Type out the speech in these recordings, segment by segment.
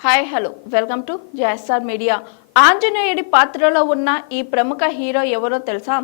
Hi hello welcome to JSR media. ఆంజనేయుడి పాత్రలో ఉన్న ఈ ప్రముఖ హీరో ఎవరో తెలుసా?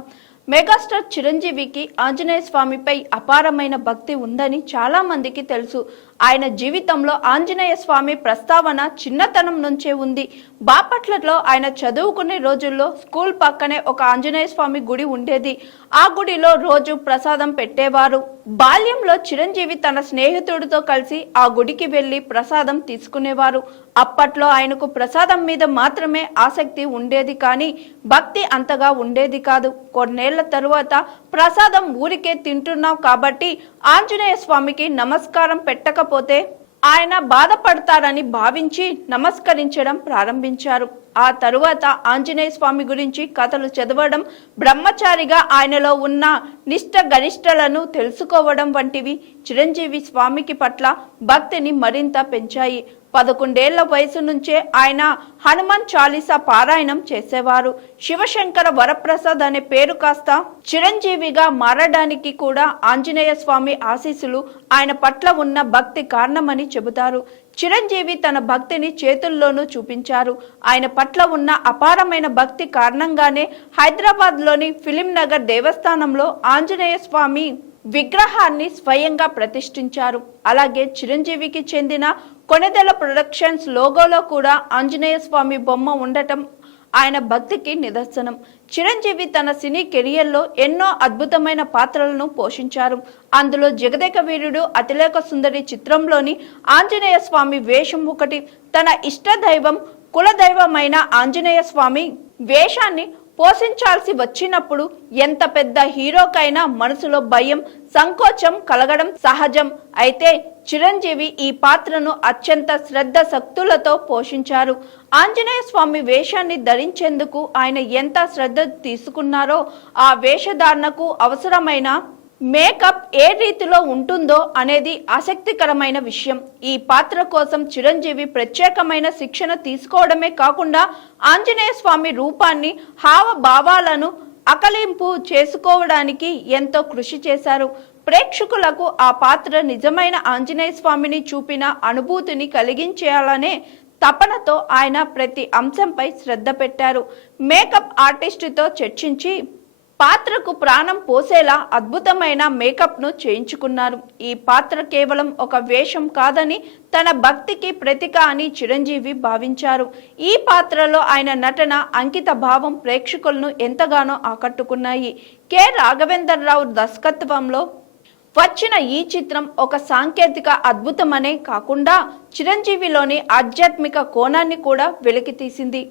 మెగాస్టార్ చిరంజీవికి ఆంజనేయ స్వామిపై అపారమైన భక్తి ఉందని చాలా మందికి తెలుసు. ఆయన జీవితంలో ఆంజనేయ స్వామి ప్రస్తావన చిన్నతనం నుంచే ఉంది. బాపట్లలో ఆయన చదువుకునే రోజుల్లో స్కూల్ పక్కనే ఒక ఆంజనేయ స్వామి గుడి ఉండేది. ఆ గుడిలో రోజు ప్రసాదం పెట్టేవారు. బాల్యంలో చిరంజీవి తన స్నేహితుడితో కలిసి ఆ గుడికి వెళ్లి ప్రసాదం తీసుకునేవారు. అప్పట్లో ఆయనకు ప్రసాదం మీద మాత్రమే ఆసక్తి ఉండేది, కానీ భక్తి అంతగా ఉండేది కాదు. కొన్నేళ్ల తరువాత ప్రసాదం ఊరికే తింటున్నాం కాబట్టి ఆంజనేయ స్వామికి నమస్కారం పెట్టకపోతే ఆయన బాధపడతారని భావించి నమస్కరించడం ప్రారంభించారు. ఆ తరువాత ఆంజనేయ స్వామి గురించి కథలు చదవడం, బ్రహ్మచారిగా ఆయనలో ఉన్న నిష్ఠ గరిష్టలను తెలుసుకోవడం వంటివి చిరంజీవి స్వామికి పట్ల భక్తిని మరింత పెంచాయి. 11 ఏళ్ల వయసు నుంచే ఆయన హనుమాన్ చాలీసా పారాయణం చేసేవారు. శివశంకర వరప్రసాద్ అనే పేరు కాస్త చిరంజీవిగా మారడానికి కూడా ఆంజనేయ స్వామి ఆశీస్సులు, ఆయన పట్ల ఉన్న భక్తి కారణమని చెబుతారు. చిరంజీవి తన భక్తిని చేతుల్లోనూ చూపించారు. ఆయన పట్ల ఉన్న అపారమైన భక్తి కారణంగానే హైదరాబాద్లోని ఫిలిం నగర్ దేవస్థానంలో ఆంజనేయ స్వామి విగ్రహాన్ని స్వయంగా ప్రతిష్ఠించారు. అలాగే చిరంజీవికి చెందిన కొణిదెల ప్రొడక్షన్స్ లోగోలో కూడా ఆంజనేయ స్వామి బొమ్మ ఉండటం ఆయన భక్తికి నిదర్శనం. చిరంజీవి తన సినీ కెరియర్లో ఎన్నో అద్భుతమైన పాత్రలను పోషించారు. అందులో జగదేక వీరుడు, అతిలేక సుందరి చిత్రంలోని ఆంజనేయ స్వామి వేషం ఒకటి. తన ఇష్టదైవం, కులదైవమైన ఆంజనేయ స్వామి వేషాన్ని పోషించాల్సి వచ్చినప్పుడు ఎంత పెద్ద హీరోకైనా మనసులో భయం, సంకోచం కలగడం సహజం. అయితే చిరంజీవి ఈ పాత్రను అత్యంత శ్రద్ధ శక్తులతో పోషించారు. ఆంజనేయ స్వామి వేషాన్ని ధరించేందుకు ఆయన ఎంత శ్రద్ధ తీసుకున్నారో, ఆ వేషధారణకు అవసరమైన మేకప్ ఏ రీతిలో ఉంటుందో అనేది ఆసక్తికరమైన విషయం. ఈ పాత్ర కోసం చిరంజీవి ప్రత్యేకమైన శిక్షణ తీసుకోవడమే కాకుండా ఆంజనేయ స్వామి రూపాన్ని, హావభావాలను అకలింపు చేసుకోవడానికి ఎంతో కృషి చేశారు. ప్రేక్షకులకు ఆ పాత్ర నిజమైన ఆంజనేయ స్వామిని చూపిన అనుభూతిని కలిగించేయాలనే తపనతో ఆయన ప్రతి అంశంపై శ్రద్ధ పెట్టారు. మేకప్ ఆర్టిస్టుతో చర్చించి పాత్రకు ప్రాణం పోసేలా అద్భుతమైన మేకప్ను చేయించుకున్నారు. ఈ పాత్ర కేవలం ఒక వేషం కాదని, తన భక్తికి ప్రతీక అని చిరంజీవి భావించారు. ఈ పాత్రలో ఆయన నటన, అంకిత భావం ప్రేక్షకులను ఎంతగానో ఆకట్టుకున్నాయి. కె. రాఘవేంద్రరావు దర్శకత్వంలో వచ్చిన ఈ చిత్రం ఒక సాంకేతిక అద్భుతమనే కాకుండా చిరంజీవిలోని ఆధ్యాత్మిక కోణాన్ని కూడా వెలికితీసింది.